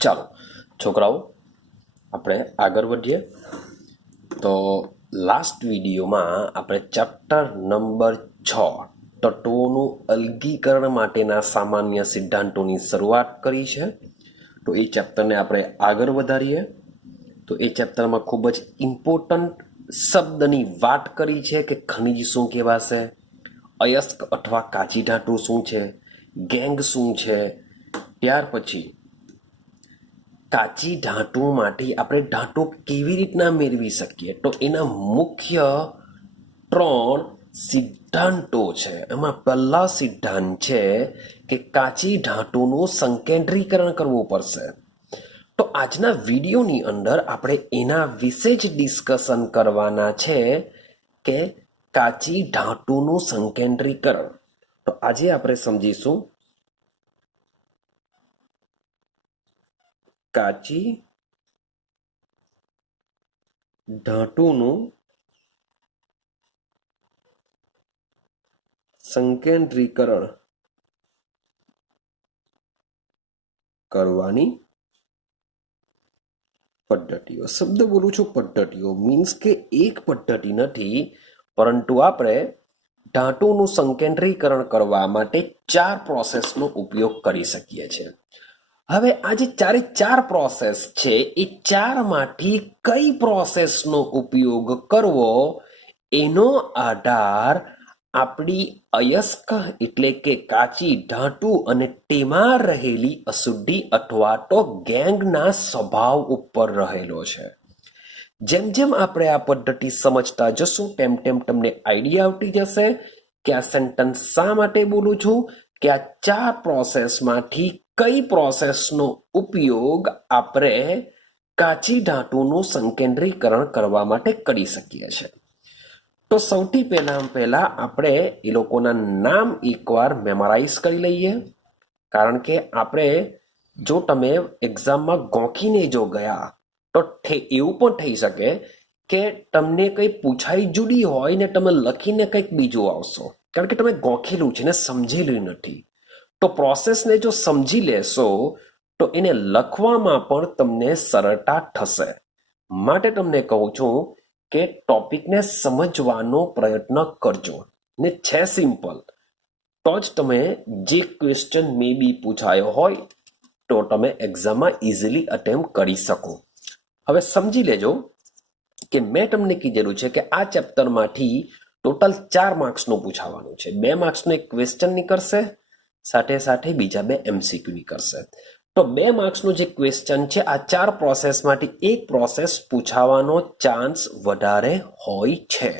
ચાલો છોકરાઓ, આપણે આગળ વધીએ. તો લાસ્ટ વિડીયોમાં આપણે ચેપ્ટર નંબર 6 તત્વોનું અલગીકરણ માટેના સામાન્ય સિદ્ધાંતોની શરૂઆત કરી છે. તો એ ચેપ્ટરને આપણે આગળ વધારીએ. તો એ ચેપ્ટરમાં ખૂબ જ ઇમ્પોર્ટન્ટ શબ્દની વાત કરી છે કે ખનિજ શું કહેવાશે, અયસ્ક અથવા કાચી ધાતુ શું છે, ગેંગ શું છે. ત્યાર પછી કાચી ધાતુમાંથી આપણે ધાતુ કેવી રીતના મેળવી શકીએ, તો એના મુખ્ય 3 સિદ્ધાંતો છે. એમાં પહેલા સિદ્ધાંત છે કે કાચી ધાતુનું સંકેન્દ્રીકરણ કરવું પડશે. તો આજના વિડીયોની અંદર આપણે એના વિશે જ ડિસ્કશન કરવાના છે કે કાચી ધાતુનું સંકેન્દ્રીકરણ. તો આજે આપણે સમજીશું કાચી ધાતુનું સંકેન્દ્રીકરણ કરવાની પદ્ધતિઓ. શબ્દ બોલું છું પદ્ધતિઓ, મીન્સ કે એક પદ્ધતિ નથી, પરંતુ આપણે ધાતુનું સંકેન્દ્રીકરણ કરવા માટે 4 પ્રોસેસનો ઉપયોગ કરી શકીએ છીએ. હવે આ જે 4 પ્રોસેસ છે એ 4માંથી કઈ પ્રોસેસનો ઉપયોગ કરવો એનો આધાર આપણી અયસ્ક એટલે કે કાચી ધાતુ અને તેમાં રહેલી અશુદ્ધિ અથવા તો ગેંગના સ્વભાવ ઉપર રહેલો છે. જેમ જેમ આપણે આ પદ્ધતિ સમજતા જશું તેમ તેમ તમને આઈડિયા આવતી જશે કે આ સેન્ટન્સ શા માટે બોલું છું, કે આ 4 પ્રોસેસમાંથી કઈ પ્રોસેસનો ઉપયોગ આપણે કાચી ધાતુનું સંકેન્દ્રીકરણ કરવા માટે કરી શકીએ છીએ. તો સૌથી પહેલા આપણે એ લોકોના નામ એકવાર મેમરાઇઝ કરી લઈએ. કારણ કે આપણે જો તમે એક્ઝામમાં ગોખીને જો ગયા તો એવું પણ થઈ શકે કે તમને કંઈ પૂછાઈ જુદી હોય ને તમે લખીને કંઈક બીજું આવશો, કારણ કે તમે ગોખેલું છે ને સમજેલું નથી. તો પ્રોસેસને જો સમજી લેશો તો એને લખવામાં પણ તમને સરળતા થશે. માટે તમને કહું છું કે ટોપિકને સમજવાનો પ્રયત્ન કરજો, ને છે સિમ્પલ, તો જ તમે જે ક્વેશ્ચન મે બી પૂછાયો હોય તો તમે એક્ઝામમાં ઇઝીલી અટેમ્પ્ટ કરી શકો. હવે સમજી લેજો કે મેં તમને કીધેલું છે કે આ ચેપ્ટરમાંથી ટોટલ 4 માર્ક્સનું પૂછાવાનું છે. 2 માર્ક્સનો એક ક્વેશ્ચન નીકળશે, સાથે સાથે બીજા 2 MCQ નીકળશે. તો 2 માર્ક્સનો જે ક્વેશ્ચન છે, આ 4 પ્રોસેસમાંથી એક પ્રોસેસ પૂછાવાનો ચાન્સ વધારે હોય છે.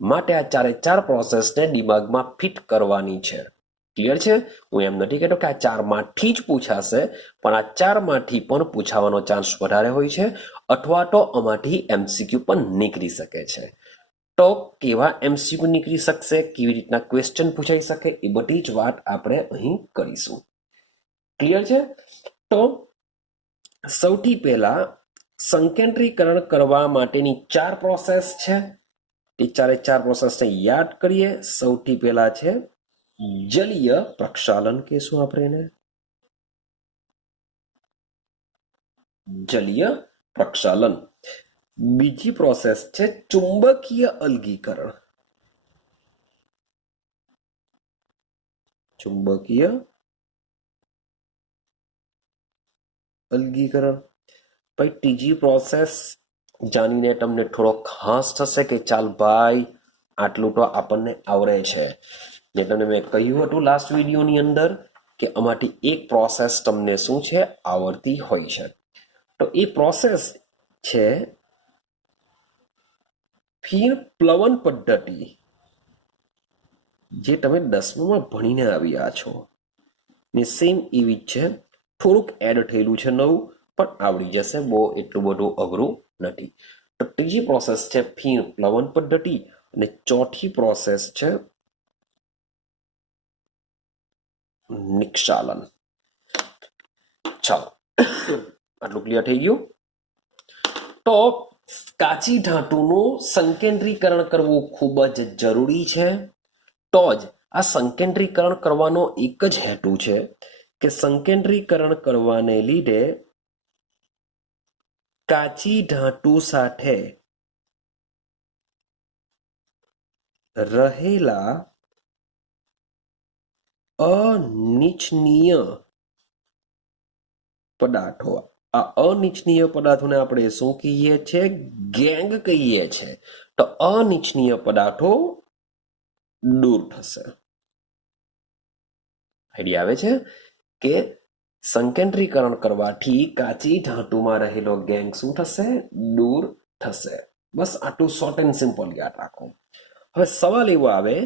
માટે આ 4 પ્રોસેસને દિમાગમાં ફિટ કરવાની છે. ક્લિયર છે? હું એમ નથી કહેતો કે આ 4માંથી જ પૂછાશે, પણ આ 4માંથી પણ પૂછાવાનો ચાન્સ વધારે હોય છે, અથવા તો આમાંથી MCQ પણ નીકળી શકે છે. તો કેવા MCQ નીકળી શકશે, કેવી રીતના ક્વેશ્ચન પૂછાઈ શકે, એ બધી જ વાત આપણે અહીં કરીશું. ક્લિયર છે? તો સૌથી પહેલા સંકેન્દ્રીકરણ કરવા માટેની 4 પ્રોસેસ છે. એ 4 પ્રોસેસને યાદ કરીએ. સૌથી પહેલા છે જલીય પ્રક્ષાલન, કહેશું આપણે એને જલીય પ્રક્ષાલન. બીજી પ્રોસેસ છે ચુંબકીય અલગીકરણ. ચુંબકીય અલગીકરણ. પછી ત્રીજી પ્રોસેસ જાણીને તમને થોડો ખાસ થશે કે ચાલ ભાઈ આટલું તો આપણને આવડે છે. જે તમને મેં કહ્યું હતું લાસ્ટ વિડીયોની અંદર કે આમાંથી એક પ્રોસેસ તમને શું છે, આવડતી હોય છે. તો એ પ્રોસેસ છે ફીણ પ્લવન પદ્ધતિ, જે તમે 10માં ભણીને આવ્યા છો ને સેમ એવી જ છે. થોડુંક એડ થયેલું છે નવું, પણ આવડી જશે, બહુ એટલું બધું અઘરું નથી. તો ત્રીજી પ્રોસેસ છે ફીણ પ્લવન પદ્ધતિ, અને ચોથી પ્રોસેસ છે નિક્ષાલન. ચાલો, આટલું ક્લિયર થઈ ગયું. તો કાચી ધાતુનું સંકેન્દ્રીકરણ કરવું ખૂબ જ જરૂરી છે. તો જ આ સંકેન્દ્રીકરણ કરવાનો એક જ હેતુ છે કે સંકેન્દ્રીકરણ કરવાને લીધે કાચી ધાતુ સાથે રહેલા અનિચ્છનીય પદાર્થો, આ અનિચ્છનીય પદાર્થોને આપણે શું કહીએ છીએ? ગેંગ કહીએ છીએ. તો અનિચ્છનીય પદાર્થો દૂર થશે. આઈડિયા આવે છે કે સંકેન્દ્રીકરણ કરવાથી કાચી ધાતુમાં રહેલો ગેંગ શું થશે? દૂર થશે. બસ આટલું શોર્ટ એન્ડ સિમ્પલ યાદ રાખો. હવે સવાલ એવો આવે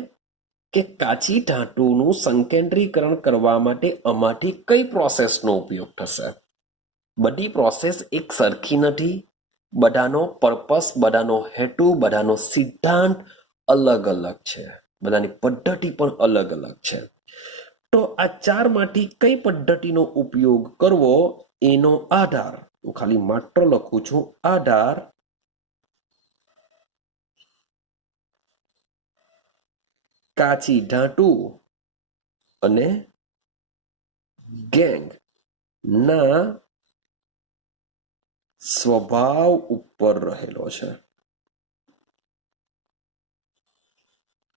કે કાચી ધાતુનું સંકેન્દ્રીકરણ કરવા માટે આમાંથી કઈ પ્રોસેસનો ઉપયોગ થશે? બધી પ્રોસેસ એક સરખી નથી. બધાનો પર્પસ, બધાનો હેતુ, બધાનો સિદ્ધાંત અલગ અલગ છે. બધાની પદ્ધતિ પણ અલગ અલગ છે. તો આ ચારમાંથી કઈ પદ્ધતિનો ઉપયોગ કરવો એનો આધાર, હું ખાલી માત્ર લખું છું, આધાર કાચી ધાતુ અને ગેંગ ના સ્વભાવ ઉપર રહેલો છે.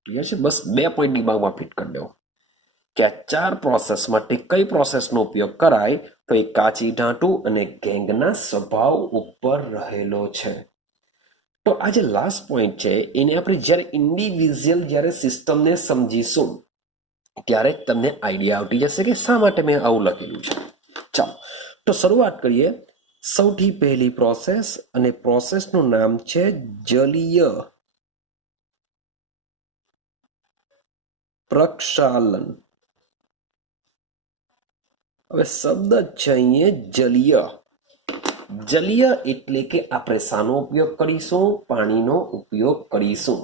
ક્લિયર છે? બસ 2 પોઈન્ટ દિમાગમાં ફિટ કરી દો કે આ 4 પ્રોસેસ માટે કઈ પ્રોસેસનો ઉપયોગ કરાય? તો એ કાચી ધાતુ અને ગેંગના સ્વભાવ ઉપર રહેલો છે. તો આ જે લાસ્ટ પોઈન્ટ છે એને આપણે જ્યારે ઇન્ડિવિજ્યુઅલ જ્યારે સિસ્ટમને સમજીશું ત્યારે તમને આઈડિયા આવતી જશે કે શા માટે મેં આવું લખેલું છે. ચાલો તો શરૂઆત કરીએ. સૌથી પહેલી પ્રોસેસ, અને પ્રોસેસનું નામ છે જલીય પ્રક્ષાલન. હવે શબ્દ છે અહીંયા જલીય. જલીય એટલે કે આપણે શાનો ઉપયોગ કરીશું? પાણીનો ઉપયોગ કરીશું.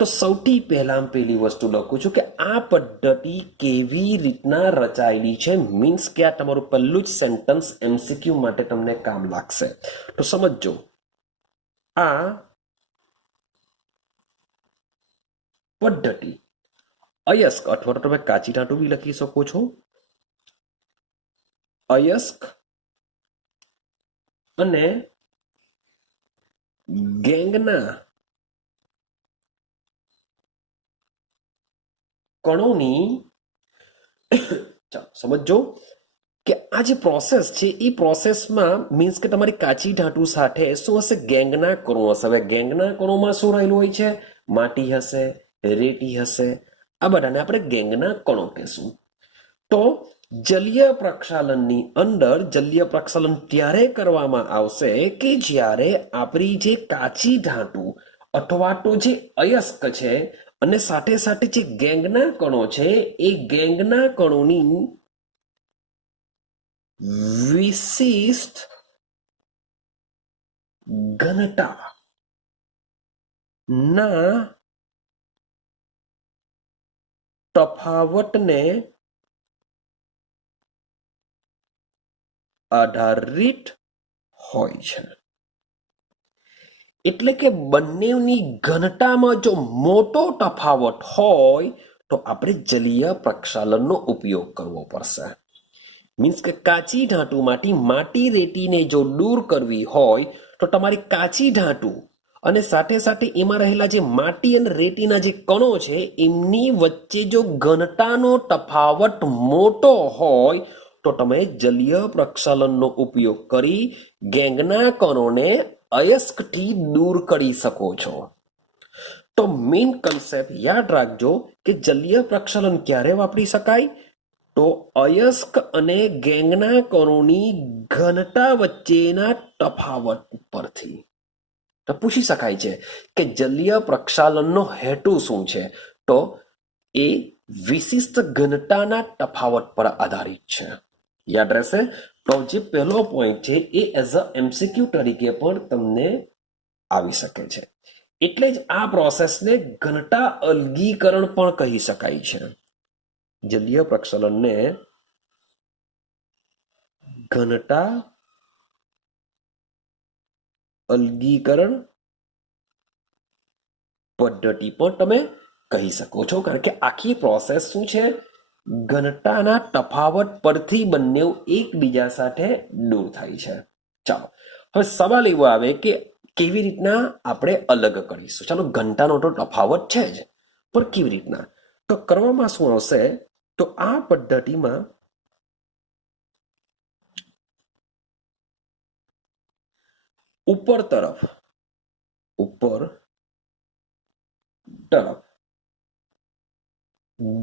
તો સૌથી પહેલી વસ્તુ લખું છું કે આ પદ્ધતિ કેવી રીતના રચાયેલી છે. મીન્સ કે આ તમારું પહેલું જ સેન્ટન્સ એમસીક્યુ માટે તમને કામ લાગશે. તો સમજો, આ પદ્ધતિ અયસ્ક, અથવા તો તમે કાચી ધાતુ બી લખી શકો છો, અયસ્ક અને ગેંગના કણોની સમજો કે આ જે પ્રોસેસ છે એ પ્રોસેસમાં મીન્સ કે તમારી કાચી ધાતુ સાથે શું હશે? ગેંગના કણો હશે. હવે ગેંગના કણોમાં શું રહેલું હોય છે? માટી હશે, રેતી હશે. આ બધાને આપણે ગેંગના કણો કહેશું. તો જલીય પ્રક્ષાલનની અંદર જલીય પ્રક્ષાલન ત્યારે કરવામાં આવશે કે જ્યારે આપણી જે કાચી ધાતુ અથવા તો જે અયસ્ક છે અને સાથે સાથે જે ગેંગના કણો છે એ ગેંગના કણોની વિશિષ્ટ ઘનતા ના તફાવતને આધારિત હોય છે. એટલે કે બંનેની ઘનતામાં જો મોટો તફાવત હોય તો આપણે જલીય પ્રક્ષાલનનો ઉપયોગ કરવો પડશે. મીન્સ કે કાચી ધાતુમાંથી માટી રેતીને જો દૂર કરવી હોય તો તમારી કાચી ધાતુ અને સાથે સાથે એમાં રહેલા જે માટી અને રેતીના જે કણો છે એમની વચ્ચે જો ઘનતાનો તફાવત મોટો હોય તો તમે જલીય પ્રક્ષાલનનો ઉપયોગ કરી ગેંગના કણોને અયસ્કથી દૂર કરી શકો છો. તો મેઇન કન્સેપ્ટ યાદ રાખજો કે જલીય પ્રક્ષાલન ક્યારે વાપરી શકાય? તો અયસ્ક અને ગેંગના કણોની ઘનતા વચ્ચેના તફાવત પરથી. તો પૂછી શકાય છે કે જલીય પ્રક્ષાલનનો હેતુ શું છે? તો એ વિશિષ્ટ ઘનતાના તફાવત પર આધારિત છે. યાદ રહેશે. તો જે પહેલો પોઈન્ટ છે એ એઝ અ એમસીક્યુ તરીકે પણ તમને આવી શકે છે. એટલે જ આ પ્રોસેસને ઘનતા અલગીકરણ પણ કહી શકાય છે. જલીય પ્રક્ષાલનને ઘનતા અલગીકરણ પદ્ધતિ પણ તમે કહી શકો છો. કારણ કે આખી પ્રોસેસ શું છે? ઘનતાના તફાવત પરથી બંને એકબીજા સાથે દૂર થાય છે. ચાલો હવે સવાલ એવો આવે કે કેવી રીતના આપણે અલગ કરીશું. ચાલો ઘનતાનો તો તફાવત છે જ, પણ કેવી રીતના? તો કરવામાં શું આવશે? તો આ પદ્ધતિમાં ઉપર તરફ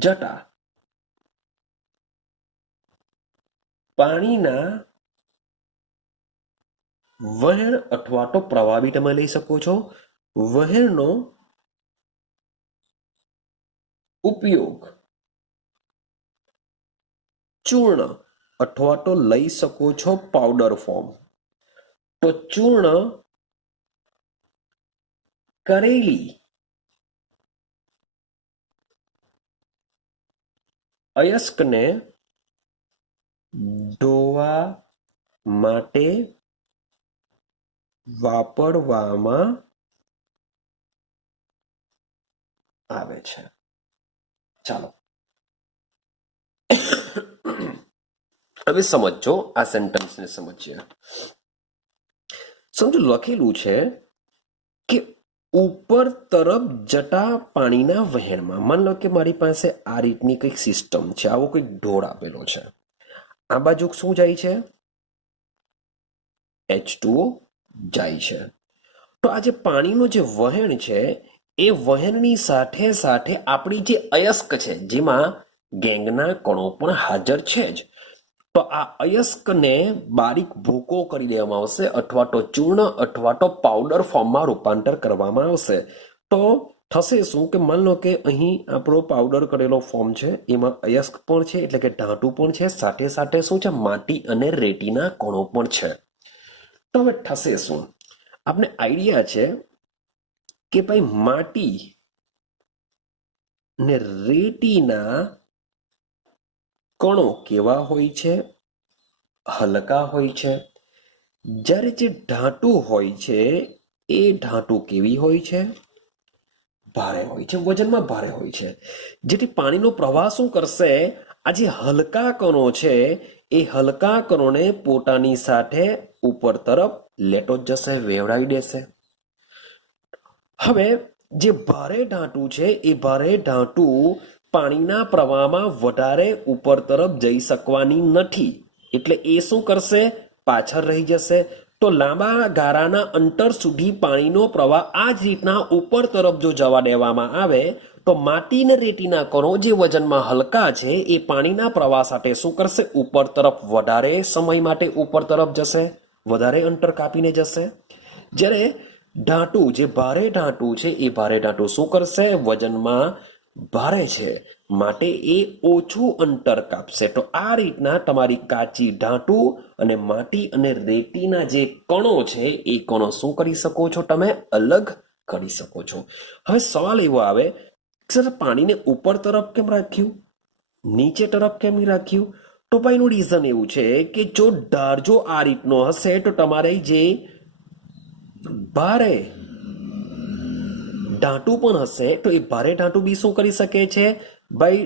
જતા પાણીના વહેણ અથવા તો પ્રવાહ બી તમે લઈ શકો છો. વહેણનો ઉપયોગ ચૂર્ણ અથવા તો લઈ શકો છો પાવડર ફોર્મ. તો ચૂર્ણ કરેલી અયસ્કને ધોવા માટે વાપરવામાં આવે છે. ચાલો હવે સમજો, આ સેન્ટેન્સને સમજીએ. સમજો લખેલું છે કે ઉપર તરફ જતા પાણીના વહેણમાં, માન લો કે મારી પાસે આ રીતની કંઈક સિસ્ટમ છે, આવો કંઈક ઢોળ આપેલો છે. આ બાજુ શું જાય છે? H2O જાય છે. તો આ જે પાણીનું જે વહેણ છે એ વહેણની સાથે સાથે આપણી જે અયસ્ક છે જેમાં ગેંગના કણો પણ હાજર છે જ, તો આ અયસ્કને બારીક ભૂકો કરી દેવામાં આવશે અથવા તો ચૂર્ણ અથવા તો પાવડર ફોર્મમાં રૂપાંતર કરવામાં આવશે. તો થશે શું કે માન લો કે અહીં આપણો પાવડર કરેલો ફોર્મ છે, એમાં અયસ્ક પણ છે એટલે કે ધાતુ પણ છે, સાથે સાથે શું છે? માટી અને રેતીના કણો પણ છે. તો હવે થશે શું? આપણે આઈડિયા છે કે ભાઈ માટી ને રેતીના કણો કેવા હોય છે? હલકા હોય છે. જ્યારે જે ધાતુ હોય છે એ ધાતુ કેવી હોય છે? ભારે હોય છે, વજનમાં ભારે હોય છે. જેથી પાણીનો પ્રવાહ શું કરશે? આ જે હલકા કણો છે એ હલકા કણોને પોતાની સાથે ઉપર તરફ લેતો જ જશે, વેવડાવી દેશે. હવે જે ભારે ધાતુ છે એ ભારે ધાતુ પાણીના પ્રવાહમાં વધારે ઉપર તરફ જઈ શકવાની નથી, એટલે એ શું કરશે? પાછળ રહી જશે. તો લાંબા ગાળાના અંતર સુધી પાણીનો પ્રવાહ આ જ રીતના ઉપર તરફ જો જવા દેવામાં આવે તો માટી અને રેતીના કણો જે વજનમાં હલકા છે એ પાણીના પ્રવાહ સાથે શું કરશે? ઉપર તરફ વધારે સમય માટે ઉપર તરફ જશે, વધારે અંતર કાપીને જશે. જ્યારે ધાતુ જે ભારે ધાતુ છે એ ભારે ધાતુ શું કરશે? વજનમાં ભારે છે માટે એ ઓછું અંતર કાપશે. તો આ રીતના તમારી કાચી ધાતુ અને માટી અને રેતીના જે કણો છે એ કણો શું કરી શકો છો? તમે અલગ કરી શકો છો. હવે સવાલ એવો આવે, સર પાણીને ઉપર તરફ કેમ રાખ્યું, નીચે તરફ કેમ નહીં રાખ્યું? તો ભાઈ એનું રીઝન એવું છે કે જો ધાર જો આ રીતનો હશે તો તમારે જે ભારે ધાતુ પણ હશે તો એ ભારે ધાતુ બી શું કરી શકે છે? ભાઈ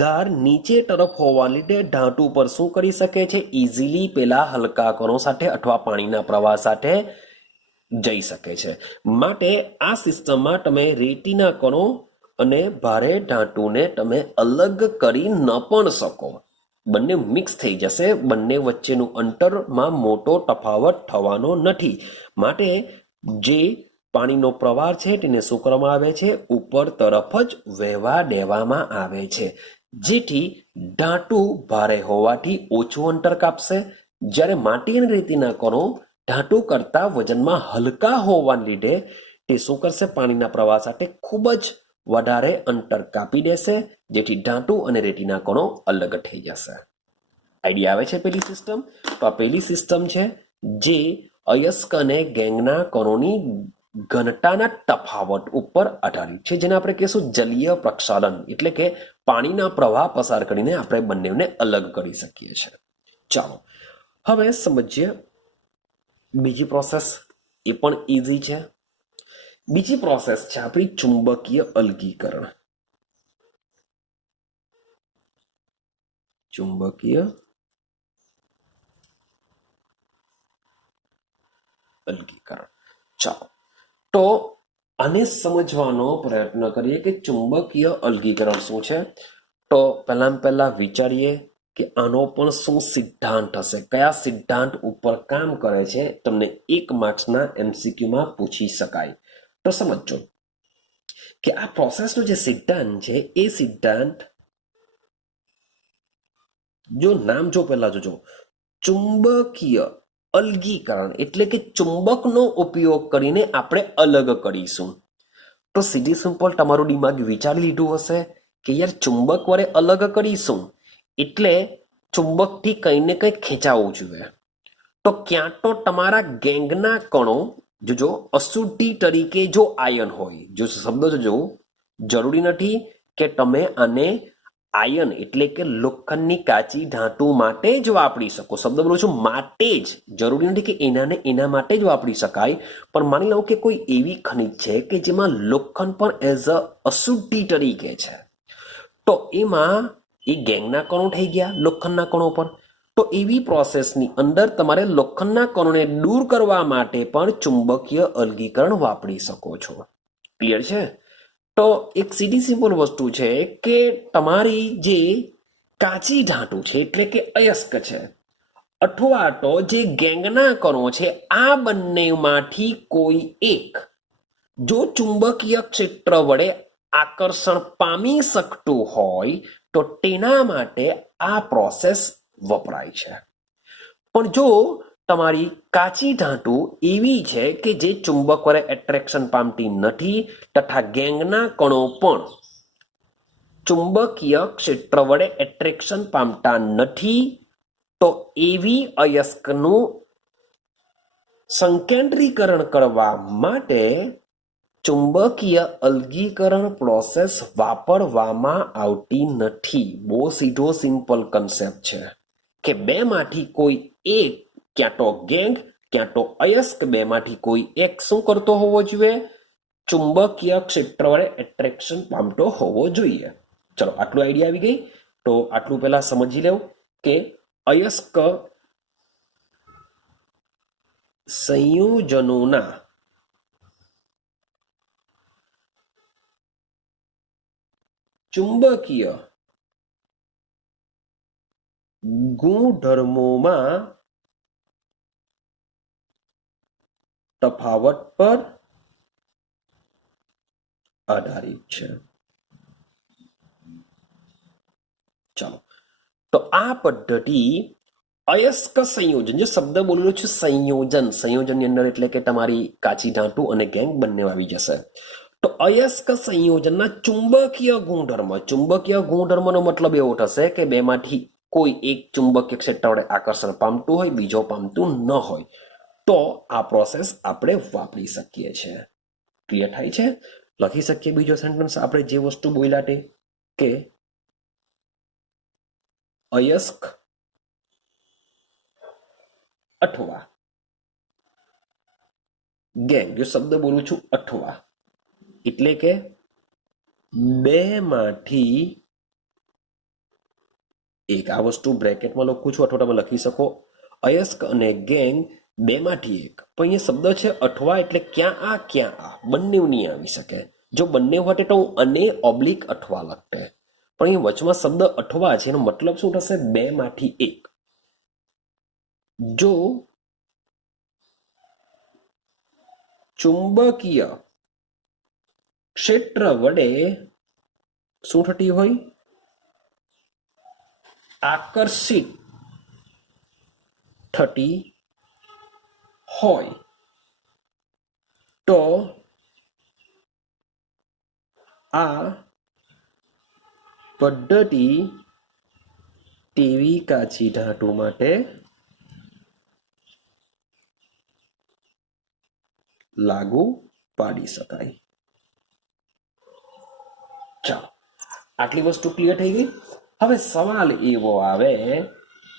ધાર નીચે તરફ હોવાને લીધે ધાતુ પર શું કરી શકે છે? ઇઝીલી પેલા હલકા કણો સાથે અથવા પાણીના પ્રવાહ સાથે જઈ શકે છે. માટે આ સિસ્ટમમાં તમે રેતીના કણો અને ભારે ધાતુને તમે અલગ કરી ન પણ શકો, બંને મિક્સ થઈ જશે, બંને વચ્ચેનું અંતરમાં મોટો તફાવત થવાનો નથી. માટે જે પાણીનો પ્રવાહ છે તેને શું કરવામાં આવે છે? ઉપર તરફ જ વહેવા દેવામાં આવે છે, જેથી ધાતુ ભારે હોવાથી ઓછું અંતર કાપશે, જ્યારે માટી અને રેતીના કણો ધાતુ કરતા વજનમાં હલકા હોવાને લીધે તે શું કરશે? પાણીના પ્રવાહ સાથે ખૂબ જ વધારે અંતર કાપી દેશે, જેથી ધાતુ અને રેતીના કણો અલગ થઈ જશે. આઈડિયા આવે છે પેલી સિસ્ટમ? તો આ પેલી સિસ્ટમ છે જે અયસ્ક અને ગેંગના કણોની ઘનતાના તફાવત ઉપર આધારિત છે, જેને આપણે કહીશું જલીય પ્રક્ષાલન, એટલે કે પાણીના પ્રવાહ પસાર કરીને આપણે બંનેને અલગ કરી શકીએ છીએ. ચાલો હવે સમજીએ બીજી પ્રોસેસ, એ પણ ઈઝી છે. બીજી પ્રોસેસ છે આપણી ચુંબકીય અલગીકરણ. ચુંબકીય અલગીકરણ. ચાલો તો આને સમજવાનો પ્રયત્ન કરીએ કે ચુંબકીય અલગીકરણ શું છે. તો પહેલા વિચારીએ કે આનો પણ શું સિદ્ધાંત હશે, કયા સિદ્ધાંત ઉપર કામ કરે છે, તમને 1 માર્ક્સના MCQમાં પૂછી શકાય. તો સમજો કે આ પ્રોસેસનો જે સિદ્ધાંત છે એ સિદ્ધાંત જો નામ જો પહેલા જોજો, ચુંબકીય અલગીકરણ એટલે કે ચુંબકનો ઉપયોગ કરીને આપણે અલગ કરીશું. તો સીધી સિમ્પલ તમારું દિમાગ વિચારી લીધું હશે કે યાર ચુંબક વડે અલગ કરીશું એટલે ચુંબકથી કંઈ ને કંઈ ખેંચાવવું જોઈએ. તો ક્યાં તો તમારા ગેંગના કણો જોજો અશુદ્ધિ તરીકે જો આયન હોય, જો શબ્દ જોજો, જરૂરી નથી કે તમે આને આયન એટલે કે લોખંડની કાચી ધાતુ માટે જ વાપરી શકો. શબ્દ બોલું છું માટે જ, જરૂરી નથી કે એના માટે જ વાપરી શકાય. પણ માની લો કે કોઈ એવી ખનિજ છે કે જેમાં લોખંડ પણ એઝ અ અશુદ્ધિ તરીકે છે, તો એમાં એ ગેંગના કણો થઈ ગયા લોખંડના કણો પર. તો એવી પ્રોસેસની અંદર તમારે લોખંડના કણોને દૂર કરવા માટે પણ ચુંબકીય અલગીકરણ વાપરી શકો છો. ક્લિયર છે? તો એક સીધી સિમ્પલ વસ્તુ છે કે તમારી જે કાચી ધાતુ છે એટલે કે અયસ્ક છે અથવા તો જે ગેંગના કણો છે, આ બંનેમાંથી કોઈ એક જો ચુંબકીય ક્ષેત્ર વડે આકર્ષણ પામી શકતું હોય તો તેના માટે આ પ્રોસેસ વપરાય છે. પણ જો તમારી કાચી ધાતુ એવી છે કે જે ચુંબક વડે એટ્રેક્શન પામતી નથી તથા ગેંગના કણો પણ ચુંબકીય ક્ષેત્ર વડે એટ્રેક્શન પામતા નથી, તો એવી અયસ્કનું સંકેન્દ્રીકરણ કરવા માટે ચુંબકીય અલગીકરણ પ્રોસેસ વાપરવામાં આવતી નથી. બહુ સીધો સિમ્પલ કન્સેપ્ટ છે કે બેમાંથી કોઈ એક, ક્યાં તો ગેંગ ક્યાં તો અયસ્ક, બેમાંથી કોઈ એક શું કરતો હોવો જોઈએ? ચુંબકીય ક્ષેત્ર વડે એટ્રેક્શન પામતો હોવો જોઈએ. ચલો આટલું આઈડિયા આવી ગઈ. તો આટલું પહેલા સમજી લેવું કે અયસ્ક સંયોજનોના ચુંબકીય ગુણધર્મોમાં તફાવત પર આધારિત છે. ચાલો તો આ પદ્ધતિ અયસ્ક સંયોજન, જે શબ્દ બોલેલો છે સંયોજન, સંયોજનની અંદર એટલે કે તમારી કાચી ધાતુ અને ગેંગ બંને આવી જશે. તો અયસ્ક સંયોજનના ચુંબકીય ગુણધર્મનો મતલબ એવો થશે કે બેમાંથી કોઈ એક ચુંબકીય ક્ષેત્ર વડે આકર્ષણ પામતું હોય, બીજો પામતું ન હોય, તો આ પ્રોસેસ આપણે વાપરી શકીએ છીએ. ક્લિયર થાય છે? લખી શકીએ બીજો સેન્ટેન્સ આપણે જે વસ્તુ બોલ્યા તે કે અયસ્ક અથવા ગેંગ, જો શબ્દ બોલું છું અથવા એટલે કે બેમાંથી એક, આ વસ્તુ બ્રેકેટમાં લખું છું અથવા તમે લખી શકો અયસ્ક અને ગેંગ બેમાંથી એક. પણ અહીંયા શબ્દ છે અથવા એટલે ક્યાં આ બંને નહીં આવી શકે. જો બંને હોતે તો હું અને ઓબ્લિક અથવા લખતે, પણ અહીં વચમાં શબ્દ અથવા છે, એનો મતલબ શું થશે? બેમાંથી એક. જો ચુંબકીય ક્ષેત્ર વડે શું થતી હોય? આકર્ષિત થતી હોય તો આ પદ્ધતિ તેવી કાચી ધાતુ માટે લાગુ પાડી શકાય. ચાલો આટલી વસ્તુ ક્લિયર થઈ ગઈ. હવે સવાલ એવો આવે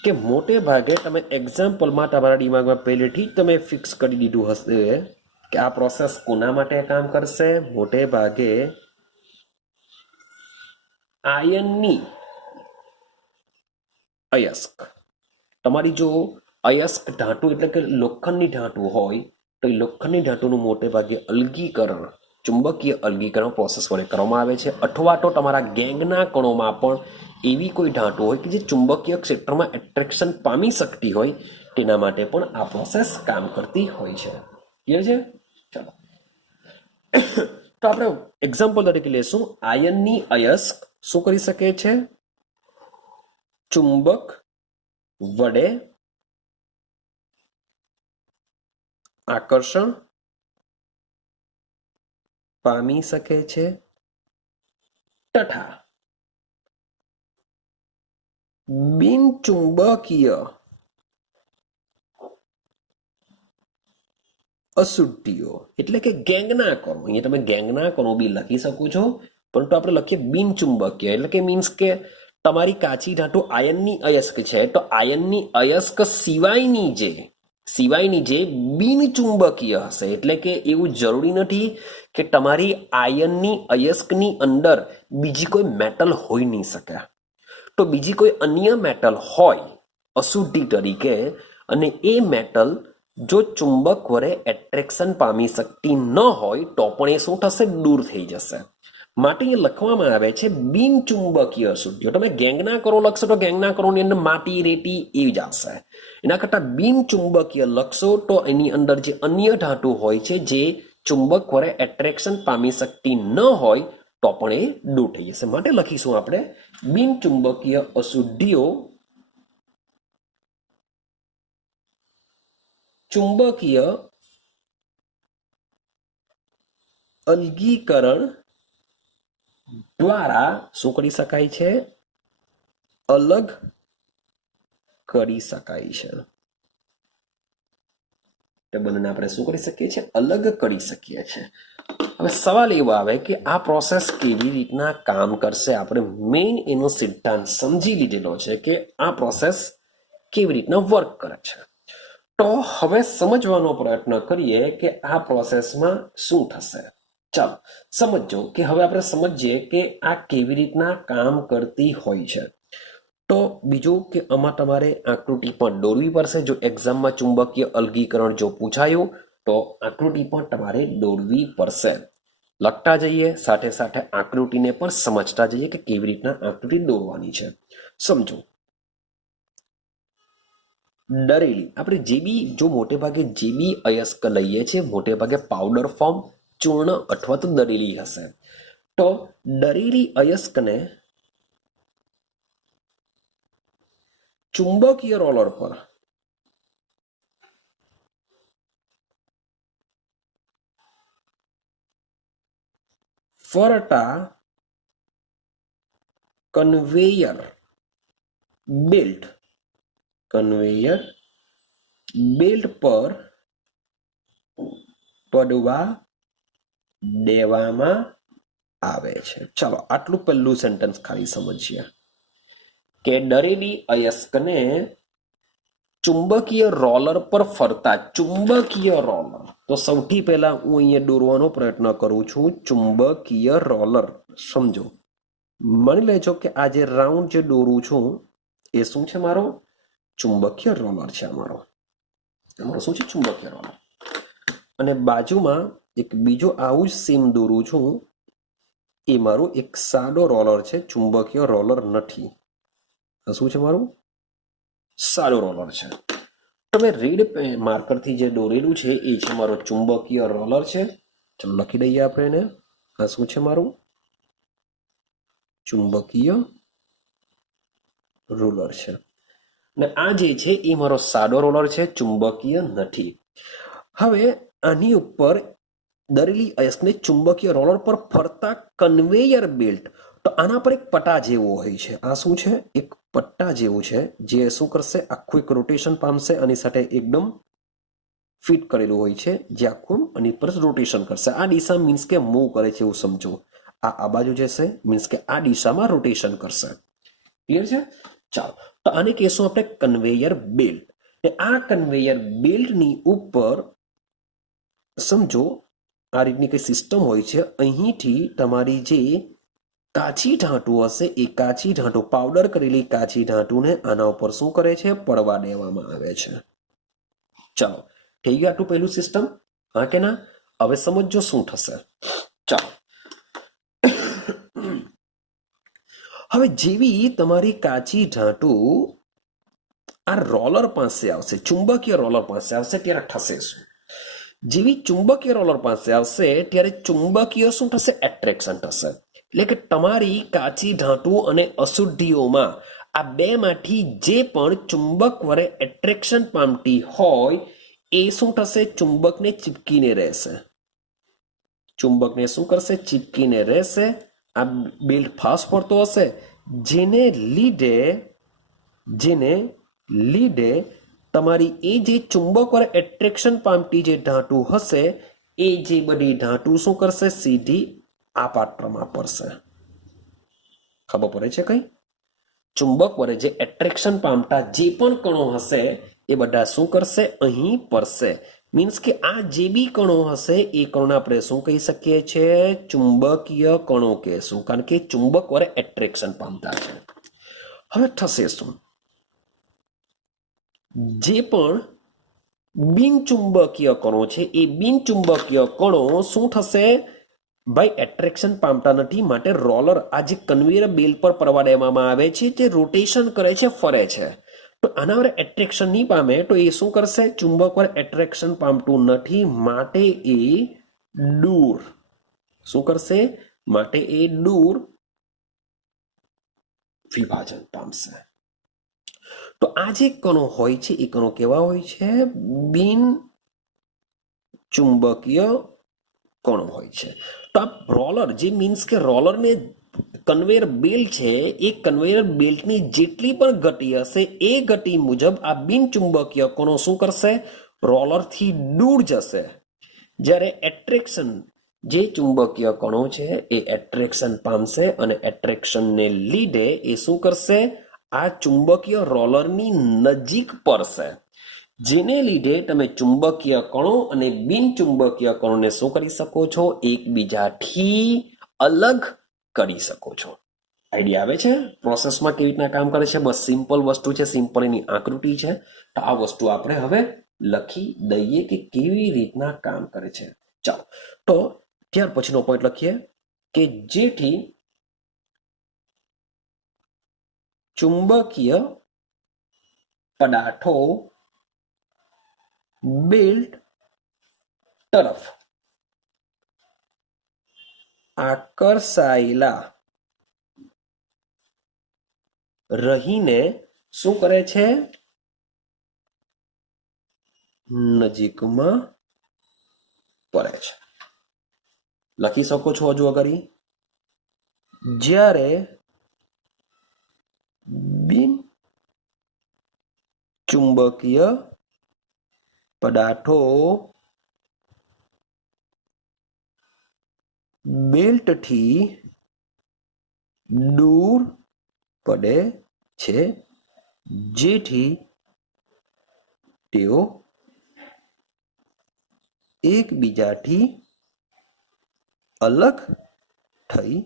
કે મોટે ભાગે તમે એક્ઝામ્પલમાં તમારા દિમાગમાં પહેલેથી જ તમે ફિક્સ કરી દીધું હશે કે આ પ્રોસેસ કોના માટે કામ કરશે. મોટે ભાગે આયનની અયસ્ક. તમારી જો અયસ્ક ધાતુ એટલે કે લોખંડની ધાતુ હોય તો એ લોખંડની ધાતુનું મોટે ભાગે અલગીકરણ ચુંબકીય અલગીકરણ પ્રોસેસ વડે કરવામાં આવે છે, અથવા તો તમારા ગેંગના કણોમાં પણ એવી કોઈ ધાતુ હોય કે જે ચુંબકીય ક્ષેત્રમાં એટ્રેક્શન પામી શકતી હોય તેના માટે પણ આ પ્રોસેસ કામ કરતી હોય છે. ક્લિયર છે? ચાલો તો આપણે એક્ઝામ્પલ તરીકે લેશું. આયનની અયસ્ક શું કરી શકે છે? ચુંબક વડે આકર્ષણ પામી શકે છે તથા બિનચુંબકીય અશુદ્ધિઓ એટલે કે ગેંગના કણો, અહીંયા તમે ગેંગના કણો બી લખી શકો છો, પરંતુ આપણે લખીએ બિનચુંબકીય એટલે કે મીન્સ કે તમારી કાચી ધાતુ આયનની અયસ્ક છે તો આયનની અયસ્ક સિવાયની જે બિનચુંબકીય હશે, એટલે કે એવું જરૂરી નથી કે તમારી આયનની અયસ્કની અંદર બીજી કોઈ મેટલ હોઈ નહીં શકે. તો બીજી કોઈ અન્ય મેટલ હોય અશુદ્ધિ તરીકે અને એ મેટલ જો ચુંબક વડે એટ્રેક્શન પામી શકતી ન હોય તો પણ એ શું થશે? દૂર થઈ જશે. માટે એ લખવામાં આવે છે બિનચુંબકીય અશુદ્ધિઓ. તમે ગેંગના કણો લખશો તો ગેંગના કણોની અંદર માટી રેતી એ જ આવશે. એના કરતાં બિનચુંબકીય લખશો તો એની અંદર જે અન્ય ધાતુ હોય છે જે ચુંબક વડે એટ્રેક્શન પામી શકતી ન હોય તો પણ એ દૂર થઈ જશે. માટે લખીશું આપણે બિનચુંબકીય અશુદ્ધિઓ ચુંબકીય અલગીકરણ દ્વારા શું કરી શકાય છે? અલગ કરી શકાય છે. તે બંનેને આપણે શું કરી શકીએ છીએ? અલગ કરી શકીએ છીએ. હવે સવાલ એવો આવે કે આ પ્રોસેસ કેવી રીતના કામ કરશે? આપણે મેઇન એનો સિદ્ધાંત સમજી લીધેલો છે કે આ પ્રોસેસ કેવી રીતના વર્ક કરે છે. તો હવે સમજવાનો પ્રયત્ન કરીએ કે આ પ્રોસેસમાં શું થશે. ચાલો સમજો કે હવે આપણે સમજીએ કે આ કેવી રીતના કામ કરતી હોય છે. તો બીજું કે આમાં તમારે આકૃતિ પણ દોરવી પડશે. જો એક્ઝામમાં ચુંબકીય અલગીકરણ જો પૂછાયું તો આકૃતિ પણ તમારે દોરવી પડશે. લખતા જઈએ સાથે સાથે આકૃતિને પણ સમજતા જઈએ કે કેવી રીતના આકૃતિ દોરવાની છે. સમજો ડરેલી, આપણે જે બી જો મોટે ભાગે જે બી અયસ્ક લઈએ છીએ મોટે ભાગે પાવડર ફોર્મ, ચૂર્ણ અથવા તો દરેલી હશે. તો ડરેલી અયસ્કને ચુંબકીય રોલર પર ફરતા કન્વેયર બેલ્ટ પર પડવા દેવામાં આવે છે. ચાલો આટલું પહેલું સેન્ટેન્સ ખાલી સમજીએ કે ડરેલી અયસ્કને ચુંબકીય રોલર પર ફરતા, ચુંબકીય રોલર તો સૌથી પહેલા હું અહીંયા દોરવાનો પ્રયત્ન કરું છું ચુંબકીય રોલર. સમજો, માની લેજો કે આ જે રાઉન્ડ જે દોરું છું એ શું છે? મારો ચુંબકીય રોલર છે. અમારો શું છે? ચુંબકીય રોલર. અને બાજુમાં એક બીજો આવું જ સેમ દોરું છું એ મારું એક સાદો રોલર છે, ચુંબકીય રોલર નથી. શું છે? મારું સાદો રોલર છે. તમે રેડ માર્કરથી જે દોરેલું છે એ છે મારો ચુંબકીય રોલર છે. ચલો લખી દઈએ આપણે એને. આ શું છે? મારું ચુંબકીય રોલર છે. અને આ જે છે એ મારો સાદો રોલર છે, ચુંબકીય નથી. હવે આની ઉપર દરેલી અયસ્કને ચુંબકીય રોલર પર ફરતા કન્વેયર બેલ્ટ, તો આના પર એક પટ્ટા જેવો હોય છે. આ શું છે? એક પટ્ટા જેવું છે જે શું કરશે? આખું એક રોટેશન પામશે. આની સાથે એકદમ ફિટ કરેલું હોય છે જે આખું આની પર રોટેશન કરશે. આ દિશા મીન્સ કે મૂવ કરે છે એવું સમજો. આ બાજુ જશે મીન્સ કે આ દિશામાં રોટેશન કરશે. ક્લિયર છે? ચાલો તો આને કહેશું આપણે કન્વેયર બેલ્ટ. આ કન્વેયર બેલ્ટની ઉપર સમજો આ રીતની કઈ સિસ્ટમ હોય છે. અહીંથી તમારી જે કાચી ધાતુ હશે એ કાચી ધાતુ પાવડર કરેલી કાચી ધાતુને આના ઉપર શું કરે છે? પડવા દેવામાં આવે છે. ચાલો, થઈ ગયું આટલું પહેલું સિસ્ટમ? હા કે ના? હવે સમજો શું થશે. ચાલો, હવે જેવી તમારી કાચી ધાતુ આ રોલર પાસે આવશે, ચુંબકીય રોલર પાસે આવશે, ત્યારે થશે શું? જેવી ચુંબકીય રોલર પાસે આવશે ત્યારે ચુંબકીય શું થશે? એટ્રેક્શન થશે. એટલે કે તમારી કાચી ધાતુ અને અશુદ્ધિઓમાં આ બેમાંથી જે પણ ચુંબક વડે એટ્રેક્શન પામતી હોય એ શું થશે? ચુંબકને ચીપકીને રહેશે. ચુંબકને શું કરશે? ચીપકીને રહેશે. આ બેલ્ટ ફાસ્ટ પડતો હશે, જેને લીધે તમારી એ જે ચુંબક વડે એટ્રેક્શન પામતી જે ધાતુ હશે એ જે બધી ધાતુ શું કરશે? સીધી આ પાત્રમાં પડશે. ખબર પડે છે કઈ? ચુંબક વડે જે એટ્રેક્શન પામતા જે પણ કણો હશે એ બધા શું કરશે? અહીં પડશે. મીન્સ કે આ જે બી કણો હશે એ કણોને આપણે શું કહી શકીએ છીએ? ચુંબકીય કણો કહેશું, કારણ કે ચુંબક વડે એટ્રેક્શન પામતા છે. હવે થશે શું? જે પણ બિનચુંબકીય કણો છે એ બિનચુંબકીય કણો શું થશે? ભાઈ એટ્રેક્શન પામતા નથી, માટે રોલર આ જે કન્વેયર બેલ્ટ પર પડવા દેવામાં આવે છે તે રોટેશન કરે છે, ફરે છે. તો આના વડે એટ્રેક્શન નહીં પામે તો એ શું કરશે? ચુંબક પર એટ્રેક્શન પામતું નથી, માટે એ દૂર શું કરશે? માટે એ દૂર વિભાજન પામશે. તો આ જે કણો હોય છે એ કણો કેવા હોય છે? બિન ચુંબકીય કણો હોય છે. તો આ રોલર જે મીન્સ કે રોલરને કન્વેયર બેલ્ટ છે એ કન્વેયર બેલ્ટની જેટલી પણ ગતિ હશે એ ગતિ મુજબ આ બિનચુંબકીય કણો શું કરશે? રોલરથી દૂર જશે. જ્યારે એટ્રેક્શન જે ચુંબકીય કણો છે એ એટ્રેક્શન પામશે અને એટ્રેક્શનને લીધે એ શું કરશે? આ ચુંબકીય રોલરની નજીક પડશે, જેને લીધે તમે ચુંબકીય કણો અને બિનચુંબકીય કણોને શું કરી શકો છો? એકબીજાથી અલગ કરી શકો છો. આઈડિયા આવે છે પ્રોસેસમાં કેવી રીતના કામ કરે છે? બસ સિમ્પલ વસ્તુ છે, સિમ્પલ એની આકૃતિ છે. તો આ વસ્તુ આપણે હવે લખી દઈએ કે કેવી રીતના કામ કરે છે. ચાલો, તો ત્યાર પછીનો પોઈન્ટ લખીએ કે જેથી ચુંબકીય પદાર્થો બેલ્ટ તરફ આકર્ષાયેલા રહીને શું કરે છે? નજીકમાં પડે છે. લખી શકો છો હજુ અગાડી? જ્યારે બિન ચુંબકીય પદાર્થો બેલ્ટથી દૂર પડે છે, જેથી તેઓ એકબીજાથી અલગ થઈ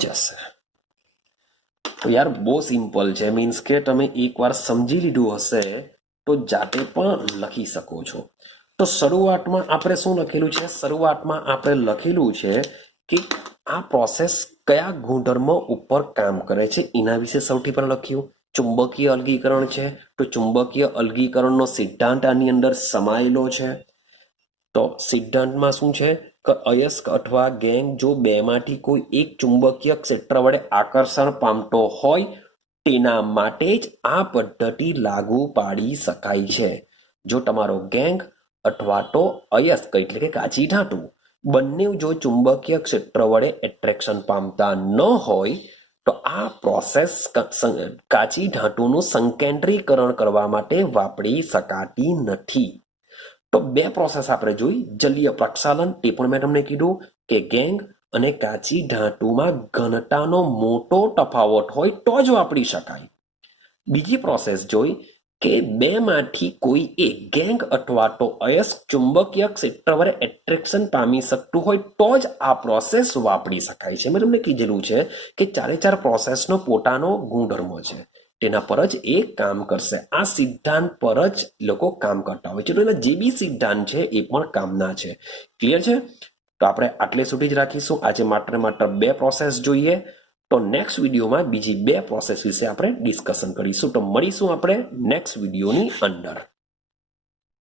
જશે. તો યાર બહુ સિમ્પલ છે. મીન્સ કે તમે એકવાર સમજી લીધું હશે તો જાતે પણ લખી શકો છો. તો શરૂઆતમાં આપણે શું લખેલું છે? શરૂઆતમાં આપણે લખેલું છે કે આ પ્રોસેસ કયા ગુણધર્મ ઉપર કામ કરે છે એના વિશે સૌથી પહેલા લખ્યું. ચુંબકીય અલગીકરણ છે, તો ચુંબકીય અલગીકરણનો સિદ્ધાંત આની અંદર સમાયેલો છે. તો સિદ્ધાંતમાં શું છે કે અયસ્ક અથવા ગેંગ જો બેમાંથી કોઈ એક ચુંબકીય ક્ષેત્ર વડે આકર્ષણ પામતો હોય તેના માટે જ આ પદ્ધતિ લાગુ પાડી શકાય છે. જો તમારો ગેંગ અથવા તો અયસ્ક એટલે કે કાચી ધાતુ બંને જો ચુંબકીય ક્ષેત્ર વડે એટ્રેક્શન પામતા ન હોય તો આ પ્રોસેસ કાચી ધાતુનું સંકેન્દ્રીકરણ કરવા માટે વાપરી શકાતી નથી. તો બે પ્રોસેસ આપણે જોઈ. જલીય પ્રક્ષાલન, તે પણ મેં તમને કીધું કે ગેંગ અને કાચી ધાતુમાં ઘનતાનો મોટો તફાવત હોય તો જ વાપરી શકાય. બીજી પ્રોસેસ જોઈ કે બેમાંથી કોઈ એક ગેંગ અથવા તો અયસ્ક ચુંબકીય ક્ષેત્ર વડે એટ્રેક્શન પામી શકતું હોય તો જ આ પ્રોસેસ વાપરી શકાય છે. મેં તમને કીધેલું છે કે ચારે ચાર પ્રોસેસનો પોતાનો ગુણધર્મો છે, તેના પર જ એ કામ કરશે. આ સિદ્ધાંત પર જ લોકો કામ કરતા હોય છે. તો એના જે બી સિદ્ધાંત છે એ પણ કામના છે. ક્લિયર છે? તો આપણે આટલે સુધી જ રાખીશું. આજે માત્ર 2 પ્રોસેસ જોઈએ. તો નેક્સ્ટ વિડીયોમાં બીજી 2 પ્રોસેસ વિશે આપણે ડિસ્કશન કરીશું. તો મળીશું આપણે નેક્સ્ટ વિડીયોની અંદર.